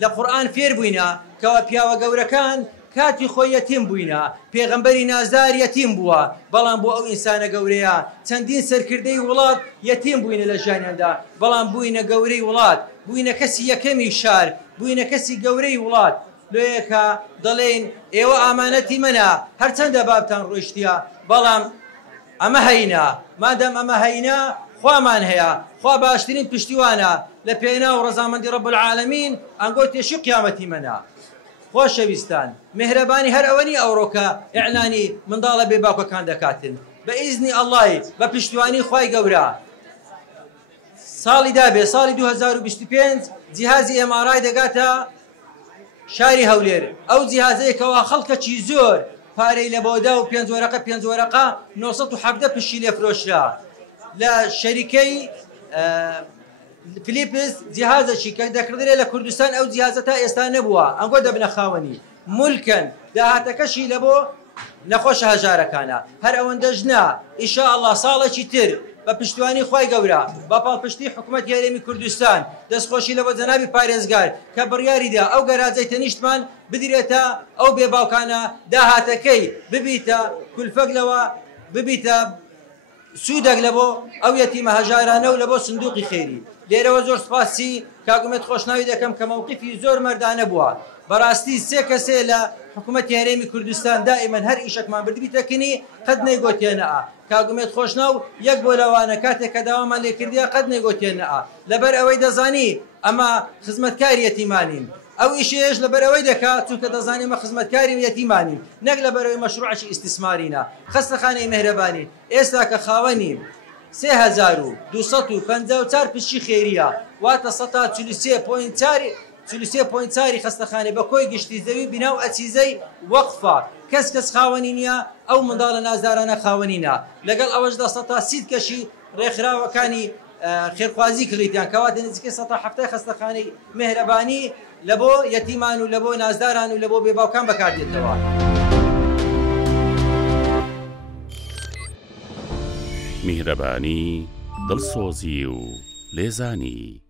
لە قورئان فێر بووینە کەوا پیاوە گەورەکان کاتی خۆی یەتیم بووینە پێغەمبەری نازدار یەتیم بووە بەڵام بۆ ئەو ئینسانە گەورەیە چەندین سەرکردەی وڵات یەتیم بووینە لە ژیانیاندا بەڵام بووینە گەورەی وڵات بووینە کەسی یەکەمی شار بووینە کەسی گەورەی وڵات لۆیەکە دەڵێن ئێوە ئامانەتی منە هەرچەندە بابتان ڕۆیشتیە بەڵام ئەمە هەینە مادەم ئەمە هەینە خوامان هەیە خوا باشترین پشتیوانە لە پێنا و ڕەزامەندی ڕەب العالەمین ئەنگۆ تێشی قیامەتی منە خۆشەویستان مهرەبانی هەر ئەوە نی ئەوڕۆکە ئیعلانی منداڵە بێباوکەکان دەکاتن بە ئیزنی ئەڵڵای بە پشتیوانی خوای گەورە ساڵی دابێ ساڵی 2025 جیهازی MRI دەگاتە شاری هەولێر ئەو جیهازەیەکەوە خەڵکەکی زۆر پارەی لە بۆدا و پێنج وەرەقە 970 پشتی لێ فرۆشرا لە شەریکەی فلیپس جیهازێکی کە دەکردرێ لە کوردستان ئەو جیهازە تا ئێستا نەبووە ئەنگۆ دەبنە خاوەنی مولکن داهاتەکەشی لە بۆ نەخۆشە هەژارەکانە هەر ئەوەندەش نا ئینشاءالله ساڵێکی تر بە پشتیوانی خوای گەورە بە پاڵپشتی حکوومەتی هەرێمی کوردستان دەستخۆشی لە بۆ جەنابی پارێزگار کە بڕیاریدا ئەو گەراجەی تەنیشتمان بدرێتە ئەو بێباوکانە داهاتەکەی ببیتە کولفەک لەوە ببیتە سوودێک لە بۆ ئەو یەتیمە هەژارانە و لە بۆ سندوقی خێری لێرەوە زۆر سپاسی کاگومێت خۆشناوی دەکەم کە مووقیفی زۆر مەردانە بووە بەڕاستی سێ کەسێ لە حکوومەتی هەرێمی کوردستان دائیمەن هەر ئیشەکمان بردبیتەکنی قەت نەیگۆتێنەئە کاگومێت خۆشناو یەک بۆ لەوانە کاتێک کە داوامان لێکردیە قەت نەیگۆتێنەئە لەبەر ئەوەی دەزانی ئەمە خزمەتکاری یەتیمانین ئەو ئیشەیەش لەبەرەوەی دەکات چونکە دەزانێ ئەمە خزمەتکاری یەتیمانین نەک لەبەرەوەی مەشروعی ئیستیسمارینە خەستەخانەی مهرەبانی ئێستا کە خاوەنیم 3254 پشتی خێریە واتە 143.4 خەستەخانەی بە کۆی گشتی زەوی بیناو ئەچیزەی وەقفە کەس خاوەنی نییە ئەو منداڵە نازدارانە خاوەنینە لەگەڵ ئەوەشدا 130 کەشی ڕێکخراوەکانی خێرخوازی کڕیتیان کەواتە نزیکەی 170 خەستەخانەی مهرەبانی لە بۆ یەتیمان و لە بۆ نازداران و لە بۆ بێباوکان بەکاردێتەوە. میهرەبانی دڵسۆزی و لێزانی